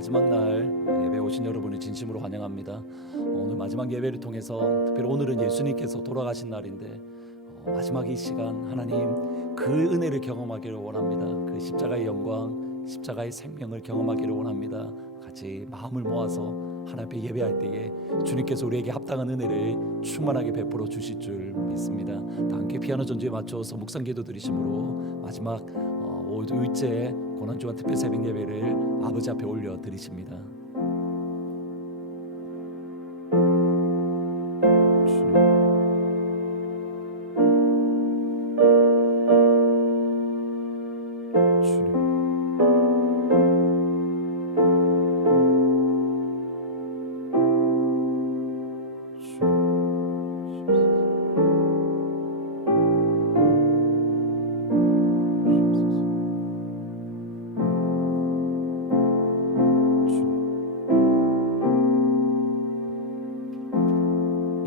마지막 날 예배 오신 여러분을 진심으로 환영합니다. 오늘 마지막 예배를 통해서 특별히 오늘은 예수님께서 돌아가신 날인데 마지막 이 시간 하나님 그 은혜를 경험하기를 원합니다. 그 십자가의 영광, 십자가의 생명을 경험하기를 원합니다. 같이 마음을 모아서 하나님 앞에 예배할 때에 주님께서 우리에게 합당한 은혜를 충만하게 베풀어 주실 줄 믿습니다. 다 함께 피아노 전주에 맞춰서 묵상기도 드리심으로 마지막 5일째 고난주간 특별 새벽 예배를 아버지 앞에 올려 드리십니다.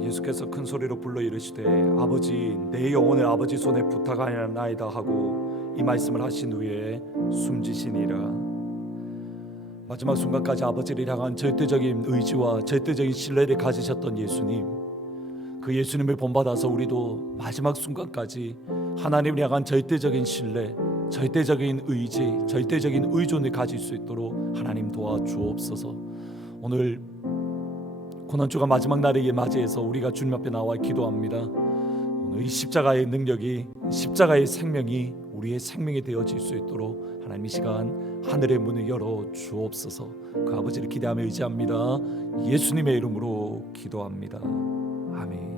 예수께서 큰 소리로 불러 이르시되 아버지 내 영혼을 아버지 손에 부탁하였나이다 하고 이 말씀을 하신 후에 숨지시니라. 마지막 순간까지 아버지를 향한 절대적인 의지와 절대적인 신뢰를 가지셨던 예수님, 그 예수님을 본받아서 우리도 마지막 순간까지 하나님을 향한 절대적인 신뢰, 절대적인 의지, 절대적인 의존을 가질 수 있도록 하나님 도와주옵소서. 오늘 고난주가 마지막 날을 맞이해서 우리가 주님 앞에 나와 기도합니다. 오늘 이 십자가의 능력이, 십자가의 생명이 우리의 생명이 되어질 수 있도록 하나님 이 시간 하늘의 문을 열어 주옵소서. 그 아버지를 기대하며 의지합니다. 예수님의 이름으로 기도합니다. 아멘.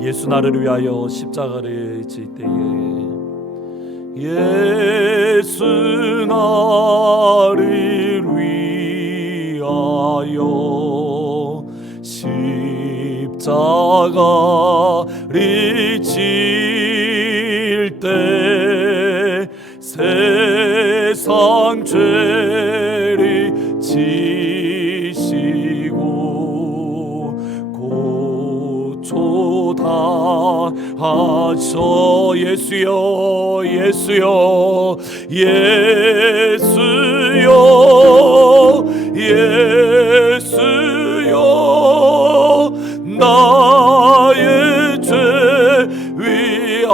예수 나를 위하여 십자가를 질 때에 예수 나를 위하여 십자가를 질 때 세상 죄를 지시고 고초 당하셔. 예수여 예수여 예수여 예수여 나의 죄 위하여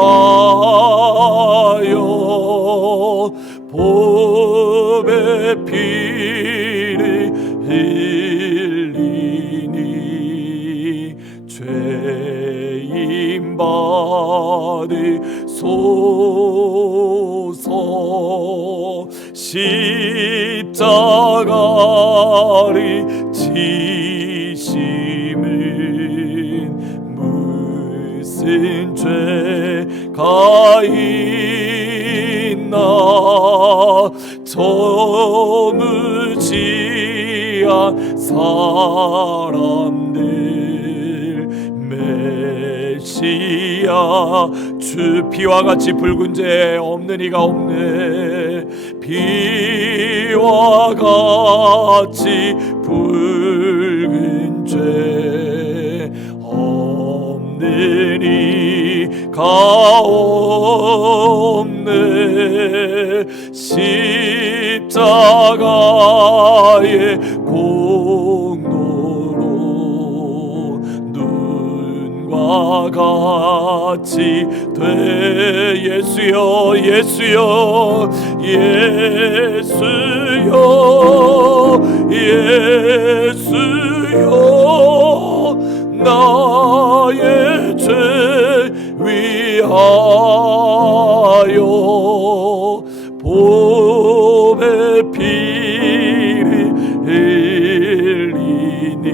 보배 피를 흘리니 죄인 받으소서. 십자가를 지심은 무슨 죄가 있나 저무지한 사람들 메시아 주 피와 같이 붉은 죄 없는 이가 없네. 피와 같이 붉은 죄 없는 이가 없네. 십자가의 공로로 눈과 같이 돼. 예수여 예수여 예수여 예수여 나의 죄 위하여 보배 피를 흘리니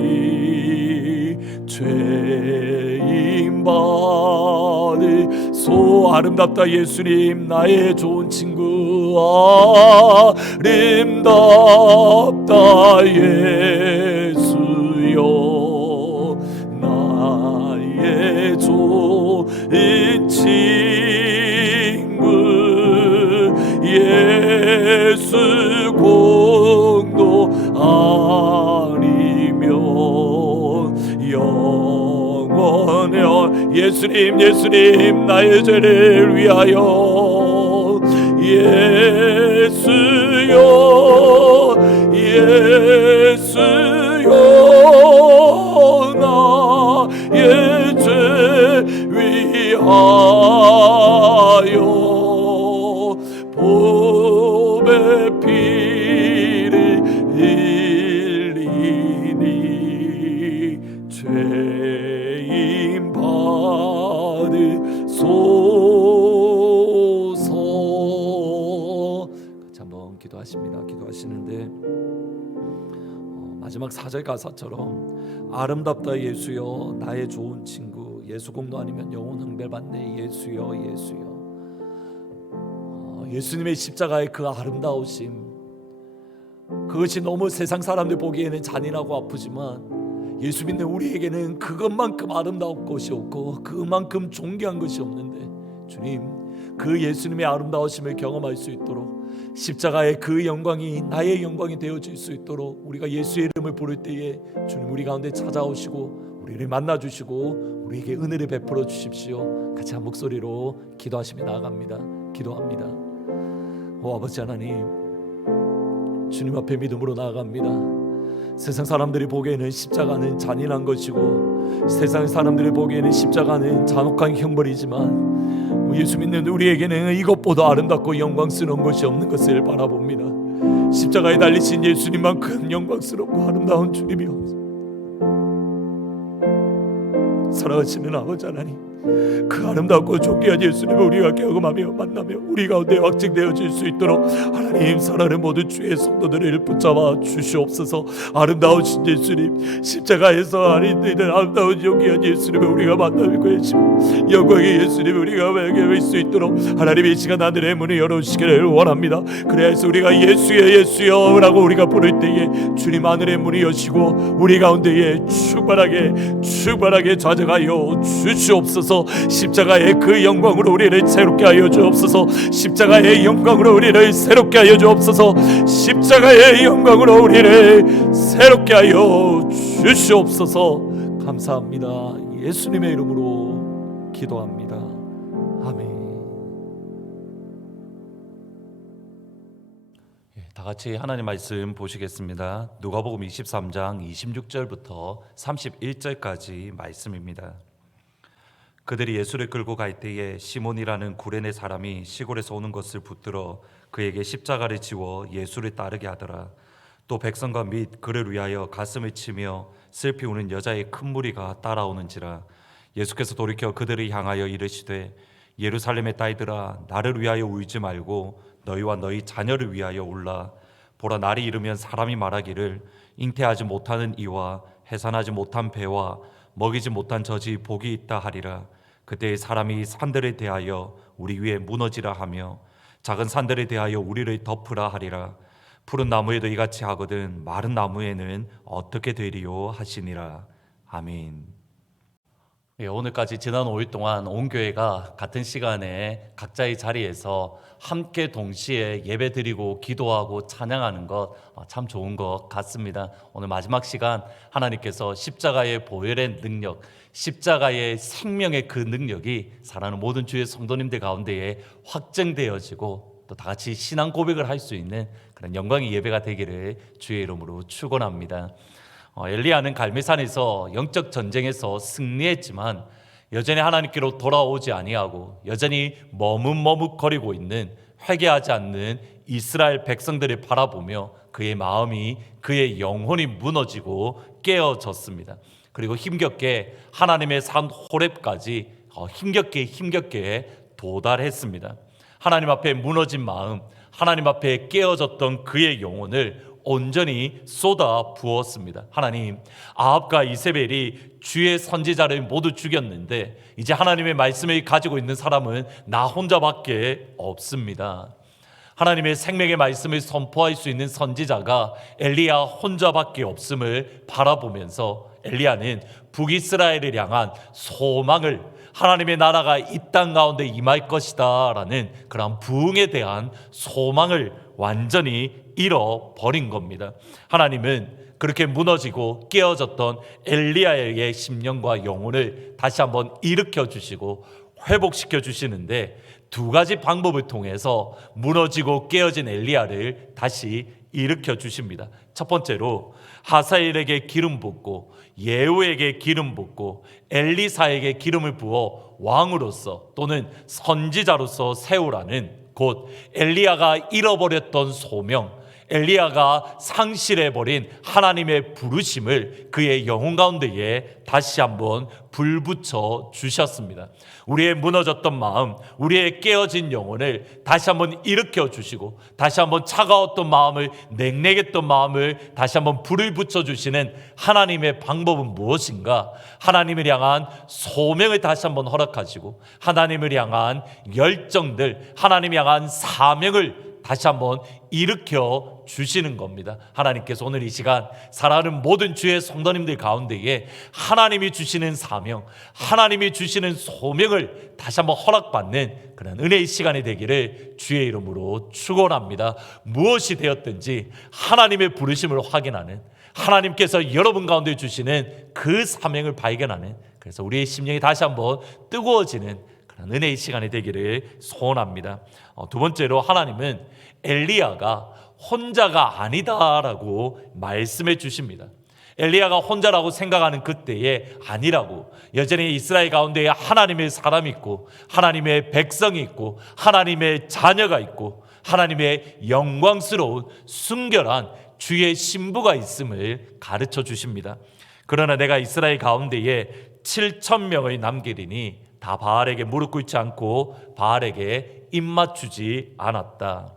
죄인 받으소. 아름답다 예수님 나의 좋은 친구 아름답다 예수여 나의 좋은 친구 예수 공도 아니면 영원한 예수님 예수님 나의 죄를 위하여 예수여 예수여 나의 죄 위하여 보배 피를 흘리니 죄인 받으소서. 같이 한번 기도하십니다. 기도하시는데 마지막 4절 가사처럼 아름답다 예수여 나의 좋은 친구, 예수 공로 아니면 영혼 흥배받네 예수여 예수여. 예수님의 십자가의 그 아름다우심, 그것이 너무 세상 사람들 보기에는 잔인하고 아프지만 예수 믿는 우리에게는 그것만큼 아름다운 것이 없고 그만큼 존귀한 것이 없는데, 주님 그 예수님의 아름다우심을 경험할 수 있도록 십자가의 그 영광이 나의 영광이 되어질 수 있도록 우리가 예수의 이름을 부를 때에 주님 우리 가운데 찾아오시고 우리를 만나주시고 우리에게 은혜를 베풀어 주십시오. 같이 한 목소리로 기도하시며 나아갑니다. 기도합니다. 오 아버지 하나님, 주님 앞에 믿음으로 나아갑니다. 세상 사람들이 보기에는 십자가는 잔인한 것이고 세상 사람들이 보기에는 십자가는 잔혹한 형벌이지만 예수 믿는 우리에게는 이것보다 아름답고 영광스러운 것이 없는 것을 바라봅니다. 십자가에 달리신 예수님만큼 영광스럽고 아름다운 주님이 없습니다. 사랑하시는 아버지 하나님, 그 아름답고 존귀한 예수님을 우리가 경험하며 만나며 우리 가운데 확증되어질 수 있도록 하나님 사랑하는 모든 주의 성도들을 붙잡아 주시옵소서. 아름다우신 예수님, 십자가에서 아린이는 아름다운 존귀한 예수님을 우리가 만나고 계시고 영광의 예수님을 우리가 발견할 수 있도록 하나님 이 시간 하늘의 문을 열어주시기를 원합니다. 그래서 우리가 예수여 예수여 라고 우리가 부를 때에 주님 하늘의 문이 여시고 우리 가운데에 충만하게 찾아가여 주시옵소서. 십자가의 그 영광으로 우리를 새롭게 하여 주옵소서. 십자가의 영광으로 우리를 새롭게 하여 주옵소서. 십자가의 영광으로 우리를 새롭게 하여 주시옵소서. 감사합니다. 예수님의 이름으로 기도합니다. 아멘. 다 같이 하나님 말씀 보시겠습니다. 누가복음 23장 26절부터 31절까지 말씀입니다. 그들이 예수를 끌고 갈 때에 시몬이라는 구레네 사람이 시골에서 오는 것을 붙들어 그에게 십자가를 지워 예수를 따르게 하더라. 또 백성과 및 그를 위하여 가슴을 치며 슬피 우는 여자의 큰 무리가 따라오는지라. 예수께서 돌이켜 그들을 향하여 이르시되 예루살렘의 딸들아 나를 위하여 울지 말고 너희와 너희 자녀를 위하여 울라. 보라 날이 이르면 사람이 말하기를 잉태하지 못하는 이와 해산하지 못한 배와 먹이지 못한 젖이 복이 있다 하리라. 그때 사람이 산들에 대하여 우리 위에 무너지라 하며 작은 산들에 대하여 우리를 덮으라 하리라. 푸른 나무에도 이같이 하거든 마른 나무에는 어떻게 되리요 하시니라. 아멘. 오늘까지 지난 5일 동안 온 교회가 같은 시간에 각자의 자리에서 함께 동시에 예배드리고 기도하고 찬양하는 것 참 좋은 것 같습니다. 오늘 마지막 시간 하나님께서 십자가의 보혈의 능력, 십자가의 생명의 그 능력이 사랑하는 모든 주의 성도님들 가운데에 확증되어지고 또 다 같이 신앙 고백을 할 수 있는 그런 영광의 예배가 되기를 주의 이름으로 축원합니다. 엘리야는 갈멜산에서 영적 전쟁에서 승리했지만 여전히 하나님께로 돌아오지 아니하고 여전히 머뭇머뭇거리고 있는 회개하지 않는 이스라엘 백성들을 바라보며 그의 마음이 그의 영혼이 무너지고 깨어졌습니다. 그리고 힘겹게 하나님의 산 호렙까지 힘겹게 도달했습니다. 하나님 앞에 무너진 마음, 하나님 앞에 깨어졌던 그의 영혼을 온전히 쏟아 부었습니다. 하나님, 아합과 이세벨이 주의 선지자를 모두 죽였는데 이제 하나님의 말씀을 가지고 있는 사람은 나 혼자밖에 없습니다. 하나님의 생명의 말씀을 선포할 수 있는 선지자가 엘리야 혼자밖에 없음을 바라보면서 엘리야는 북이스라엘을 향한 소망을, 하나님의 나라가 이 땅 가운데 임할 것이다 라는 그런 부흥에 대한 소망을 완전히 잃어버린 겁니다. 하나님은 그렇게 무너지고 깨어졌던 엘리야의 심령과 영혼을 다시 한번 일으켜 주시고 회복시켜 주시는데 두 가지 방법을 통해서 무너지고 깨어진 엘리야를 다시 일으켜 주십니다. 첫 번째로 하사엘에게 기름 붓고 예후에게 기름 붓고 엘리사에게 기름을 부어 왕으로서 또는 선지자로서 세우라는, 곧 엘리야가 잃어버렸던 소명, 엘리야가 상실해버린 하나님의 부르심을 그의 영혼 가운데에 다시 한번 불붙여 주셨습니다. 우리의 무너졌던 마음, 우리의 깨어진 영혼을 다시 한번 일으켜 주시고, 다시 한번 차가웠던 마음을, 냉랭했던 마음을 다시 한번 불을 붙여 주시는 하나님의 방법은 무엇인가? 하나님을 향한 소명을 다시 한번 허락하시고, 하나님을 향한 열정들, 하나님을 향한 사명을 다시 한번 일으켜 주시는 겁니다. 하나님께서 오늘 이 시간 사랑하는 모든 주의 성도님들 가운데에 하나님이 주시는 사명, 하나님이 주시는 소명을 다시 한번 허락받는 그런 은혜의 시간이 되기를 주의 이름으로 축원합니다. 무엇이 되었든지 하나님의 부르심을 확인하는, 하나님께서 여러분 가운데 주시는 그 사명을 발견하는, 그래서 우리의 심령이 다시 한번 뜨거워지는 그런 은혜의 시간이 되기를 소원합니다. 두 번째로, 하나님은 엘리야가 혼자가 아니다라고 말씀해 주십니다. 엘리야가 혼자라고 생각하는 그때에 아니라고, 여전히 이스라엘 가운데에 하나님의 사람이 있고, 하나님의 백성이 있고, 하나님의 자녀가 있고, 하나님의 영광스러운 순결한 주의 신부가 있음을 가르쳐 주십니다. 그러나 내가 이스라엘 가운데에 7,000명을 남기리니 다 바알에게 무릎 꿇지 않고 바알에게 입맞추지 않았다.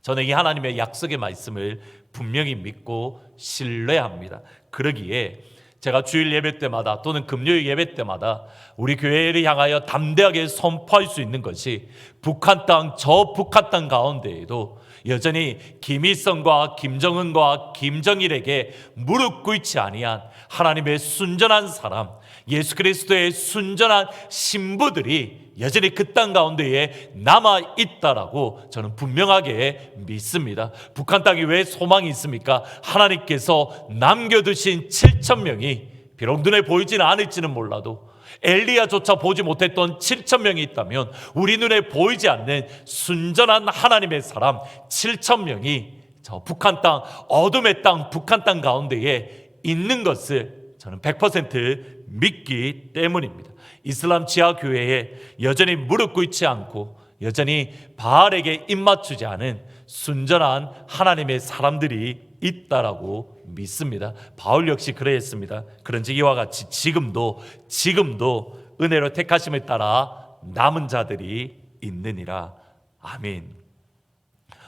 저는 이 하나님의 약속의 말씀을 분명히 믿고 신뢰합니다. 그러기에 제가 주일 예배 때마다 또는 금요일 예배 때마다 우리 교회를 향하여 담대하게 선포할 수 있는 것이, 북한 땅, 저 북한 땅 가운데에도 여전히 김일성과 김정은과 김정일에게 무릎 꿇지 아니한 하나님의 순전한 사람, 예수 그리스도의 순전한 신부들이 여전히 그 땅 가운데에 남아 있다라고 저는 분명하게 믿습니다. 북한 땅이 왜 소망이 있습니까? 하나님께서 남겨두신 7,000명이 비록 눈에 보이지는 않을지는 몰라도, 엘리야조차 보지 못했던 7,000명이 있다면, 우리 눈에 보이지 않는 순전한 하나님의 사람 7,000명이 저 북한 땅, 어둠의 땅, 북한 땅 가운데에 있는 것을 저는 100% 믿기 때문입니다. 이슬람 지하 교회에 여전히 무릎 꿇지 않고 여전히 바알에게 입맞추지 않은 순전한 하나님의 사람들이 있다라고 믿습니다. 바울 역시 그러했습니다. 그런즉 이와 같이 지금도 은혜로 택하심을 따라 남은 자들이 있느니라. 아멘.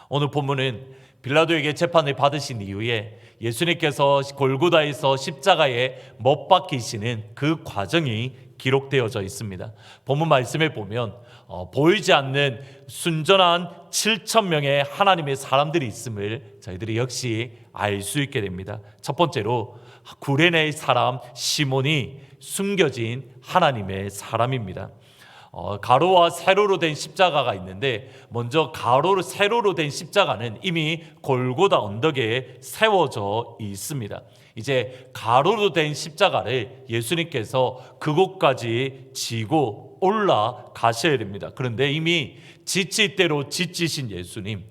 오늘 본문은 빌라도에게 재판을 받으신 이후에 예수님께서 골고다에서 십자가에 못 박히시는 그 과정이 기록되어져 있습니다. 본문 말씀에 보면 보이지 않는 순전한 7,000명의 하나님의 사람들이 있음을 저희들이 역시 알 수 있게 됩니다. 첫 번째로, 구레네 사람 시몬이 숨겨진 하나님의 사람입니다. 가로와 세로로 된 십자가가 있는데, 먼저 가로로 세로로 된 십자가는 이미 골고다 언덕에 세워져 있습니다. 이제 가로로 된 십자가를 예수님께서 그곳까지 지고 올라가셔야 됩니다. 그런데 이미 지칠 대로 지치신 예수님,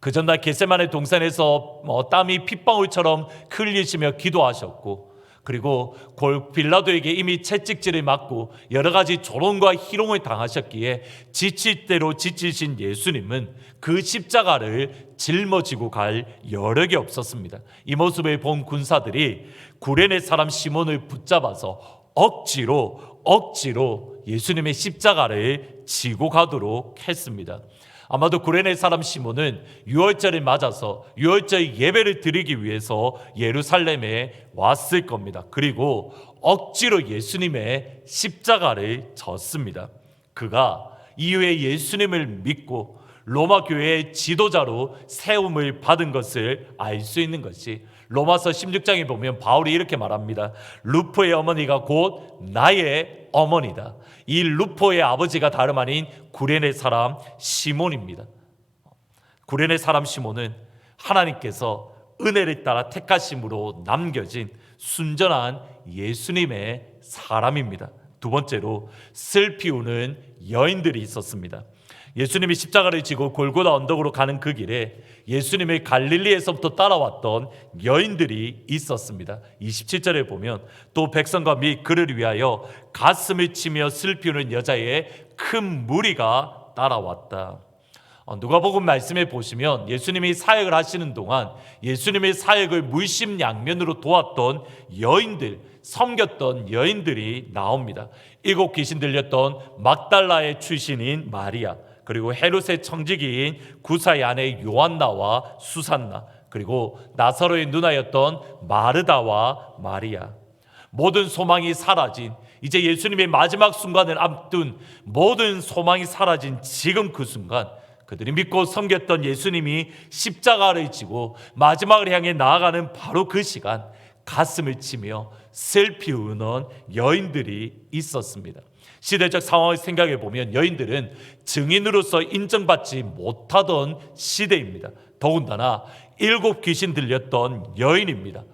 그 전날 겟세마네 동산에서 땀이 핏방울처럼 흘리시며 기도하셨고, 그리고 빌라도에게 이미 채찍질을 맞고 여러 가지 조롱과 희롱을 당하셨기에 지칠 대로 지치신 예수님은 그 십자가를 짊어지고 갈 여력이 없었습니다. 이 모습을 본 군사들이 구레네 사람 시몬을 붙잡아서 억지로 예수님의 십자가를 지고 가도록 했습니다. 아마도 구레네 사람 시몬은 유월절을 맞아서 유월절 예배를 드리기 위해서 예루살렘에 왔을 겁니다. 그리고 억지로 예수님의 십자가를 졌습니다. 그가 이후에 예수님을 믿고 로마 교회의 지도자로 세움을 받은 것을 알 수 있는 것이, 로마서 16장에 보면 바울이 이렇게 말합니다. 루포의 어머니가 곧 나의 어머니다. 이 루포의 아버지가 다름 아닌 구레네 사람 시몬입니다. 구레네 사람 시몬은 하나님께서 은혜를 따라 택하심으로 남겨진 순전한 예수님의 사람입니다. 두 번째로, 슬피 우는 여인들이 있었습니다. 예수님이 십자가를 지고 골고다 언덕으로 가는 그 길에 예수님의 갈릴리에서부터 따라왔던 여인들이 있었습니다. 27절에 보면 또 백성과 및 그를 위하여 가슴을 치며 슬피우는 여자의 큰 무리가 따라왔다. 누가복음 말씀에 보시면 예수님이 사역을 하시는 동안 예수님의 사역을 물심양면으로 도왔던 여인들, 섬겼던 여인들이 나옵니다. 7 귀신 들렸던 막달라의 출신인 마리아, 그리고 헤롯의 청지기인 구사의 아내 요한나와 수산나, 그리고 나사로의 누나였던 마르다와 마리아. 모든 소망이 사라진, 이제 예수님의 마지막 순간을 앞둔 모든 소망이 사라진 지금 그 순간, 그들이 믿고 섬겼던 예수님이 십자가를 지고 마지막을 향해 나아가는 바로 그 시간, 가슴을 치며 슬피 우는 여인들이 있었습니다. 시대적 상황을 생각해 보면 여인들은 증인으로서 인정받지 못하던 시대입니다. 더군다나 7 귀신 들렸던 여인입니다.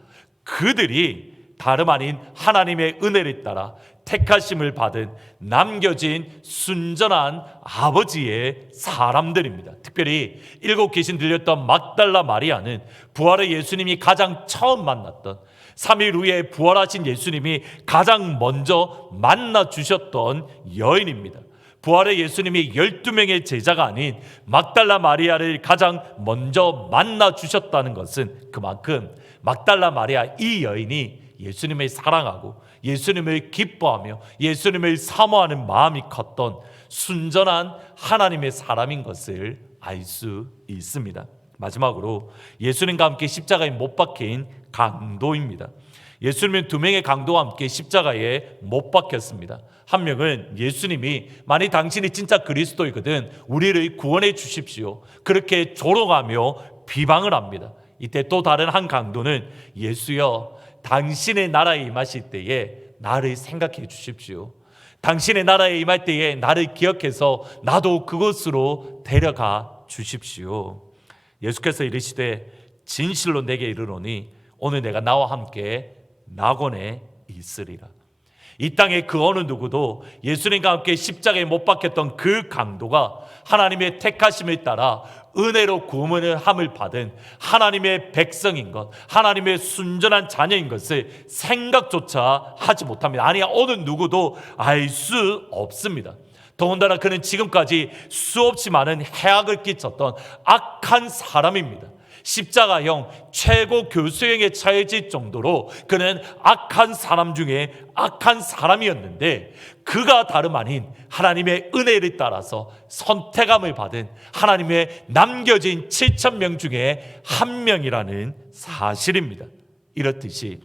그들이 다름 아닌 하나님의 은혜를 따라 택하심을 받은 남겨진 순전한 아버지의 사람들입니다. 특별히 7 귀신 들렸던 막달라 마리아는 부활의 예수님이 가장 처음 만났던, 3일 후에 부활하신 예수님이 가장 먼저 만나 주셨던 여인입니다. 부활의 예수님이 12명의 제자가 아닌 막달라 마리아를 가장 먼저 만나 주셨다는 것은 그만큼 막달라 마리아, 이 여인이 예수님을 사랑하고 예수님을 기뻐하며 예수님을 사모하는 마음이 컸던 순전한 하나님의 사람인 것을 알 수 있습니다. 마지막으로 예수님과 함께 십자가에 못 박힌 강도입니다. 예수님은 2명의 강도와 함께 십자가에 못 박혔습니다. 한 명은 예수님이 만일 당신이 진짜 그리스도이거든 우리를 구원해 주십시오, 그렇게 조롱하며 비방을 합니다. 이때 또 다른 한 강도는 예수여, 당신의 나라에 임하실 때에 나를 생각해 주십시오. 당신의 나라에 임할 때에 나를 기억해서 나도 그곳으로 데려가 주십시오. 예수께서 이르시되 진실로 내게 이르노니 오늘 내가 나와 함께 낙원에 있으리라. 이 땅의 그 어느 누구도 예수님과 함께 십자가에 못 박혔던 그 강도가 하나님의 택하심을 따라 은혜로 구원을 함을 받은 하나님의 백성인 것, 하나님의 순전한 자녀인 것을 생각조차 하지 못합니다. 아니, 어느 누구도 알 수 없습니다. 더군다나 그는 지금까지 수없이 많은 해악을 끼쳤던 악한 사람입니다. 십자가형 최고 교수형에 처해질 정도로 그는 악한 사람 중에 악한 사람이었는데, 그가 다름 아닌 하나님의 은혜를 따라서 선택함을 받은 하나님의 남겨진 7,000명 중에 한 명이라는 사실입니다. 이렇듯이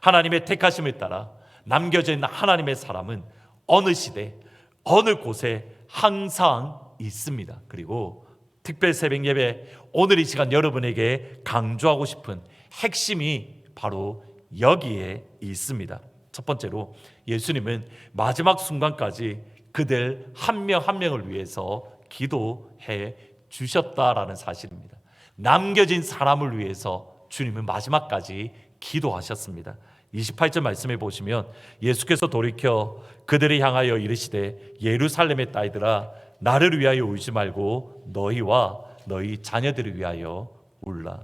하나님의 택하심을 따라 남겨진 하나님의 사람은 어느 시대 어느 곳에 항상 있습니다. 그리고 특별 새벽 예배, 오늘 이 시간 여러분에게 강조하고 싶은 핵심이 바로 여기에 있습니다. 첫 번째로 예수님은 마지막 순간까지 그들 한 명 한 명을 위해서 기도해 주셨다라는 사실입니다. 남겨진 사람을 위해서 주님은 마지막까지 기도하셨습니다. 28절 말씀해 보시면 예수께서 돌이켜 그들을 향하여 이르시되 예루살렘의 딸들아, 나를 위하여 울지 말고 너희와 너희 자녀들을 위하여 울라.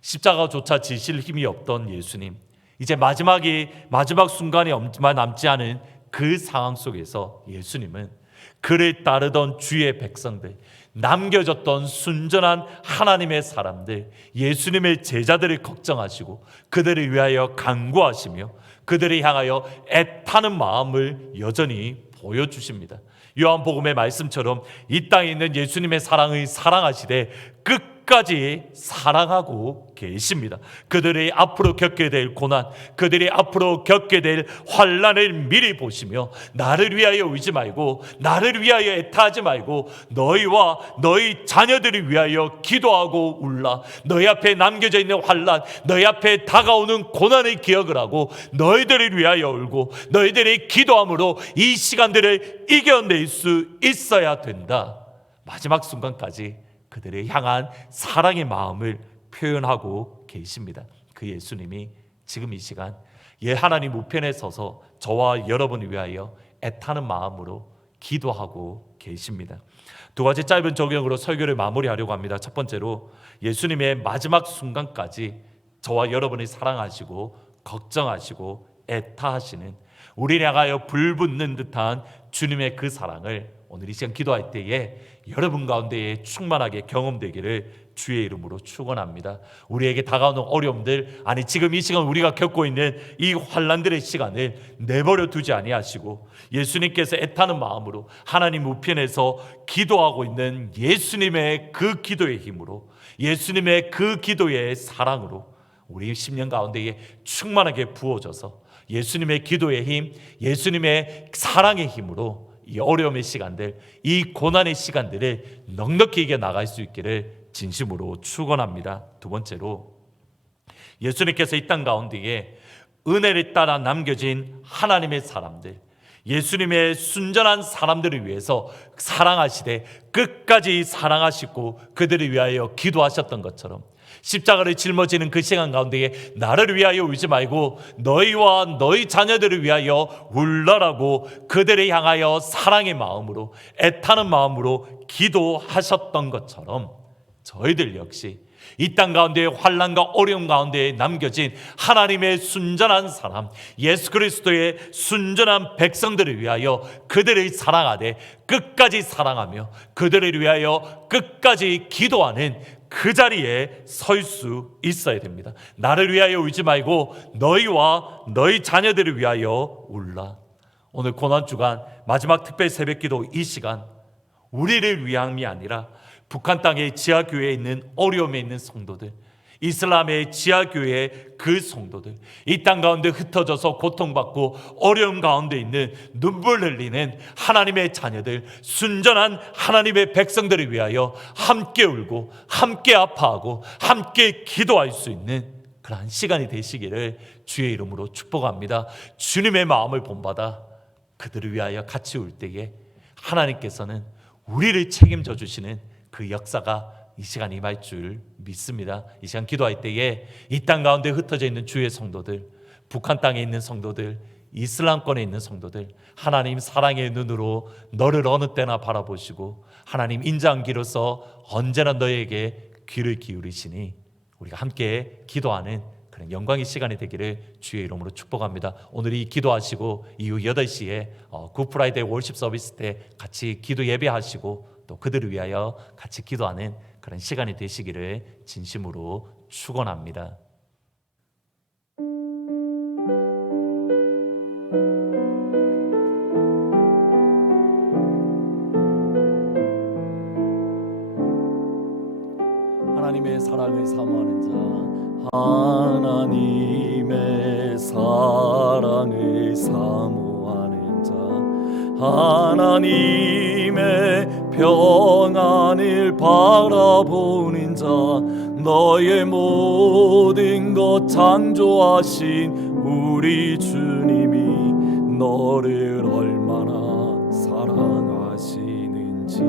십자가조차 지실 힘이 없던 예수님, 이제 마지막 순간이 얼마 남지 않은 그 상황 속에서 예수님은 그를 따르던 주의 백성들, 남겨졌던 순전한 하나님의 사람들, 예수님의 제자들을 걱정하시고 그들을 위하여 간구하시며 그들을 향하여 애타는 마음을 여전히 보여주십니다. 요한복음의 말씀처럼 이 땅에 있는 예수님의 사랑을 사랑하시되 끝까지 사랑하고 계십니다. 그들이 앞으로 겪게 될 고난, 그들이 앞으로 겪게 될 환난을 미리 보시며 나를 위하여 울지 말고 나를 위하여 애타하지 말고 너희와 너희 자녀들을 위하여 기도하고 울라. 너희 앞에 남겨져 있는 환난, 너희 앞에 다가오는 고난을 기억을 하고 너희들을 위하여 울고 너희들이 기도함으로 이 시간들을 이겨낼 수 있어야 된다. 마지막 순간까지 그들을 향한 사랑의 마음을 표현하고 계십니다. 그 예수님이 지금 이 시간 하나님 우편에 서서 저와 여러분을 위하여 애타는 마음으로 기도하고 계십니다. 계십니다. 두 가지 짧은 적용으로 설교를 마무리하려고 합니다. 첫 번째로 예수님의 마지막 순간까지 저와 여러분을 사랑하시고 걱정하시고 애타하시는, 우리를 향하여 불붙는 듯한 주님의 그 사랑을 오늘 이 시간 기도할 때에 여러분 가운데에 충만하게 경험되기를 주의 이름으로 축원합니다. 우리에게 다가오는 어려움들, 아니 지금 이 시간 우리가 겪고 있는 이 환난들의 시간을 내버려 두지 아니하시고 예수님께서 애타는 마음으로 하나님 우편에서 기도하고 있는 예수님의 그 기도의 힘으로, 예수님의 그 기도의 사랑으로 우리 10년 가운데에 충만하게 부어져서 예수님의 기도의 힘, 예수님의 사랑의 힘으로 이 어려움의 시간들, 이 고난의 시간들을 넉넉히 이겨나갈 수 있기를 진심으로 축원합니다. 두 번째로 예수님께서 이 땅 가운데에 은혜를 따라 남겨진 하나님의 사람들, 예수님의 순전한 사람들을 위해서 사랑하시되 끝까지 사랑하시고 그들을 위하여 기도하셨던 것처럼 십자가를 짊어지는 그 시간 가운데에 나를 위하여 울지 말고 너희와 너희 자녀들을 위하여 울라라고 그들을 향하여 사랑의 마음으로, 애타는 마음으로 기도하셨던 것처럼 저희들 역시 이 땅 가운데 환난과 어려움 가운데 남겨진 하나님의 순전한 사람, 예수 그리스도의 순전한 백성들을 위하여 그들을 사랑하되 끝까지 사랑하며 그들을 위하여 끝까지 기도하는 그 자리에 설 수 있어야 됩니다. 나를 위하여 울지 말고 너희와 너희 자녀들을 위하여 울라. 오늘 고난주간 마지막 특별 새벽기도 이 시간, 우리를 위함이 아니라 북한 땅의 지하교회에 있는 어려움에 있는 성도들, 이슬람의 지하교회의 그 성도들, 이 땅 가운데 흩어져서 고통받고 어려움 가운데 있는 눈물 흘리는 하나님의 자녀들, 순전한 하나님의 백성들을 위하여 함께 울고 함께 아파하고 함께 기도할 수 있는 그러한 시간이 되시기를 주의 이름으로 축복합니다. 주님의 마음을 본받아 그들을 위하여 같이 울 때에 하나님께서는 우리를 책임져 주시는 그 역사가 이 시간 임할 줄 믿습니다. 이 시간 기도할 때에 이 땅 가운데 흩어져 있는 주의 성도들, 북한 땅에 있는 성도들, 이슬람권에 있는 성도들, 하나님 사랑의 눈으로 너를 어느 때나 바라보시고 하나님 인자한기로서 언제나 너에게 귀를 기울이시니 우리가 함께 기도하는 그런 영광의 시간이 되기를 주의 이름으로 축복합니다. 오늘 이 기도하시고 이후 8시에 굿프라이데이 월십 서비스 때 같이 기도 예배하시고 또 그들을 위하여 같이 기도하는 그런 시간이 되시기를 진심으로 축원합니다. 하나님의 사랑을 사모하는 자, 하나님의 사랑을 사모하는 자, 하나님의 평안을 바라보는 자, 너의 모든 것 창조하신 우리 주님이 너를 얼마나 사랑하시는지,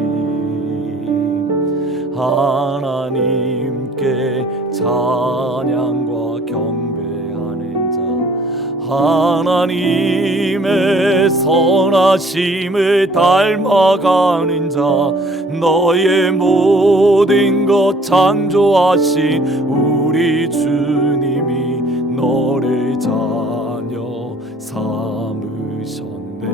하나님께 찬양과 경배하는 자, 하나님의 선하심을 닮아가는 자, 너의 모든 것 창조하신 우리 주님이 너를 자녀 삼으셨네.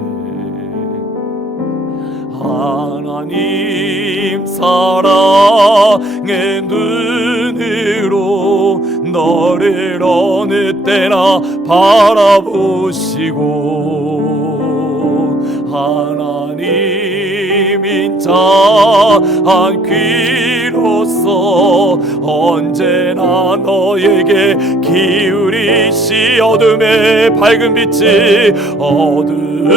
하나님 사랑의 눈으로 너를 어느 때나 바라보시고 하나님 인자한 귀로서 언제나 너에게 기울이시 어둠의 밝은 빛이 어둠의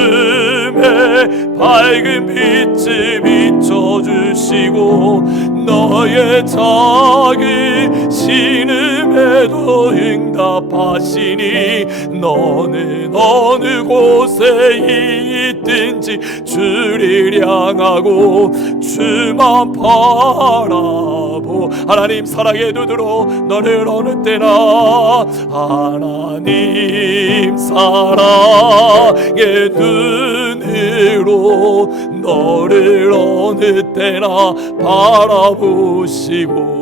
밝은 빛을 비춰주시고 너의 작은 신음에도 응답하시니 너는 어느 곳에 있든지 주를 향하고 주만 바라보 하나님 사랑의 눈으로 너를 어느 때나 하나님 사랑의 눈으로 눈으로 너를 어느 때나 바라보시고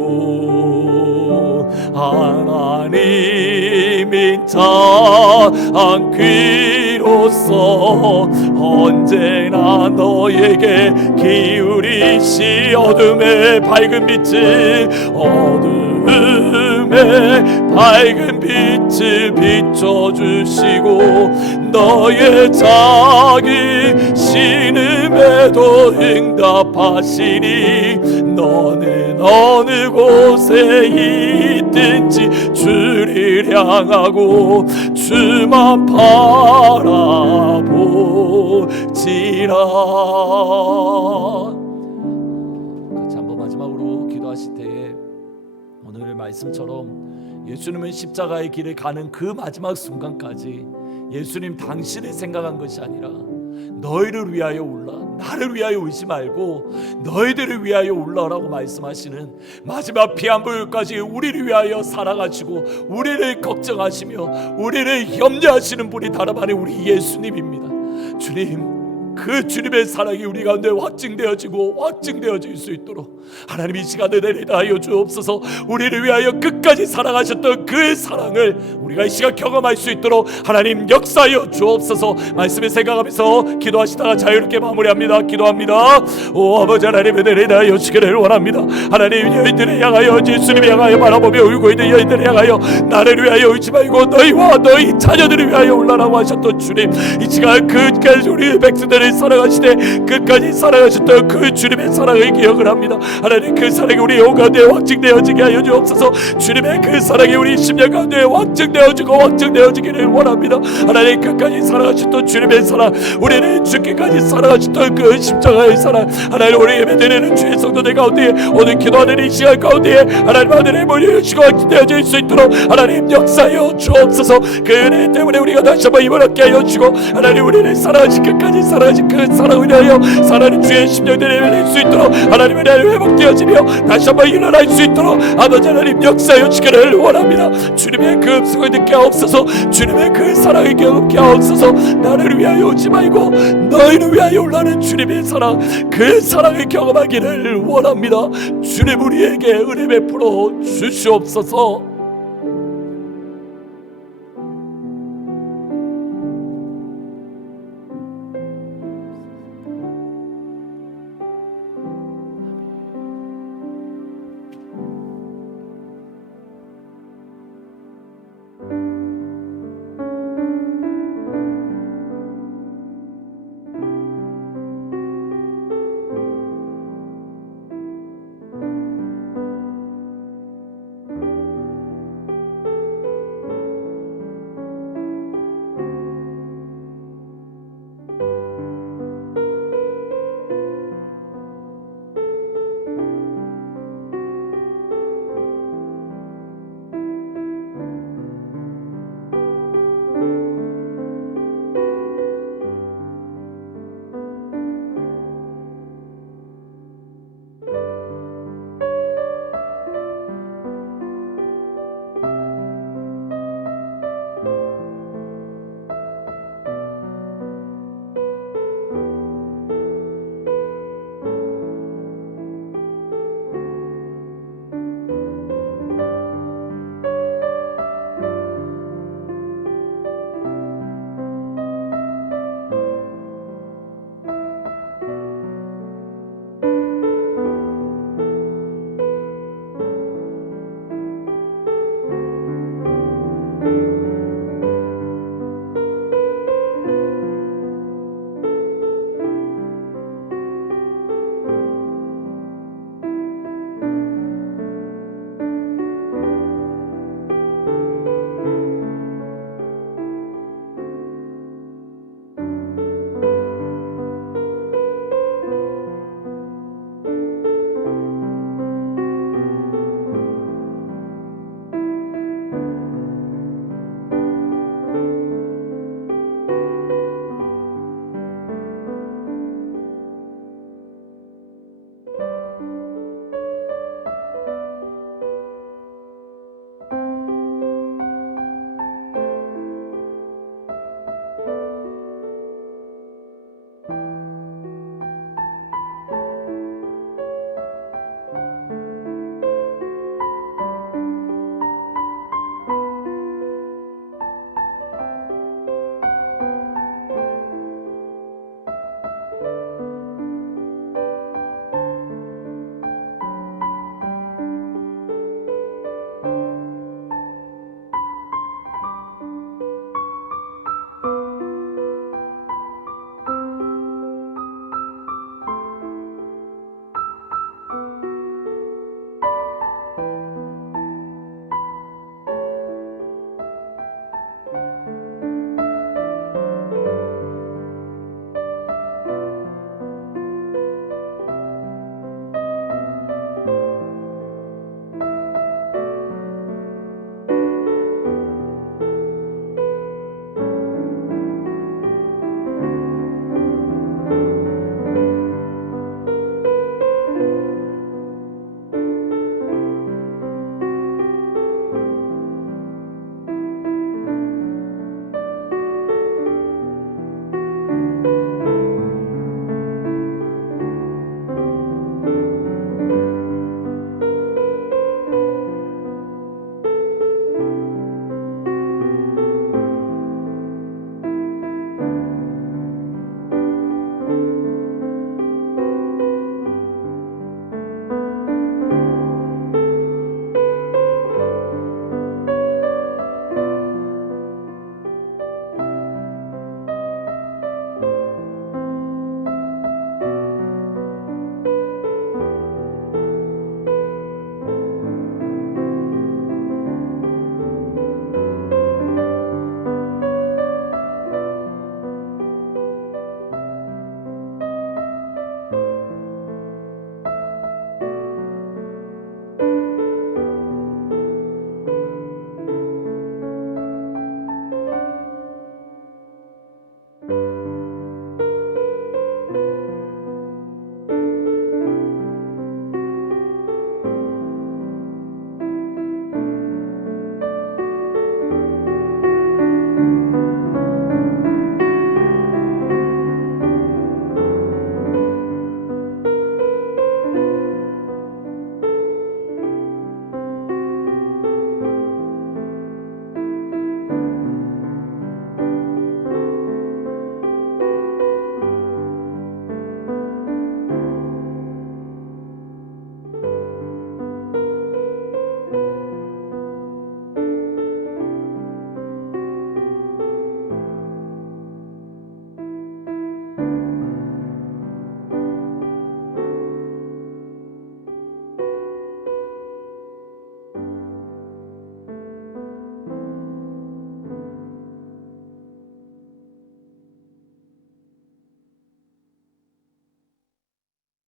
하나님인 자 한 귀로서 언제나 너에게 기울이시 어둠의 밝은 빛을 어둠의 밝은 빛을 비춰주시고 너의 작은 신음에도 응답하시니 너는 어느 곳에 있든지 주를 향하고 주만 바라보지라. 같이 한번 마지막으로 기도하실 때에 오늘 말씀처럼 예수님은 십자가의 길을 가는 그 마지막 순간까지 예수님 당신을 생각한 것이 아니라 너희를 위하여 올라, 나를 위하여 울지 말고 너희들을 위하여 올라라고 말씀하시는 마지막 피 한 방울까지 우리를 위하여 살아가시고 우리를 걱정하시며 우리를 염려하시는 분이 다름 아닌 우리 예수님입니다. 주님, 그 주님의 사랑이 우리 가운데 확증되어지고 확증되어질 수 있도록 하나님 이 시간에 내리다 하여 주옵소서. 우리를 위하여 끝까지 사랑하셨던 그 사랑을 우리가 이 시간 경험할 수 있도록 하나님 역사하여 주옵소서. 말씀을 생각하면서 기도하시다가 자유롭게 마무리합니다. 기도합니다. 오 아버지 하나님, 내리다 하여 주기를 원합니다. 하나님, 여인들을 향하여 예수님을 향하여 바라보며 울고 있는 여인들을 향하여 나를 위하여 울지 말고 너희와 너희 자녀들을 위하여 올라라고 하셨던 주님, 이 시간 끝까지 우리 백성들을 사랑하시되 끝까지 사랑하셨던 그 주님의 사랑을 기억을 합니다. 하나님, 그 사랑이 우리 영 가운데 확증되어지게 하여 주옵소서. 주님의 그 사랑이 우리 심령 가운데 확증되어지고 확증되어지기를 원합니다. 하나님, 끝까지 사랑하셨던 주님의 사랑, 우리는 죽기까지 사랑하셨던 그 십자가의 사랑, 하나님, 우리 예배드리는 주의 성도들 가운데 오늘 기도하는 이 시간 가운데 하나님 하늘의 몰려주시고 확증되어질 수 있도록 하나님 역사하여 주옵소서. 그 은혜 때문에 우리가 다시 한번 힘을 얻게 하여 주고 하나님, 우리를 사랑하신 끝까지 사랑하신 그 사랑을 위하여 사랑하는 주의 심령들이 열릴 수 있도록 하나님의 나라를 회복되어지며 다시 한번 일어날 수 있도록 아버지 하나님 역사하여 주기를 원합니다. 주님의 그 음성을 듣게 하옵소서. 주님의 그 사랑을 경험케 하옵소서. 나를 위하여 오지 말고 너희를 위하여 올라는 주님의 사랑, 그 사랑을 경험하기를 원합니다. 주님, 우리에게 은혜 베풀어 주시옵소서.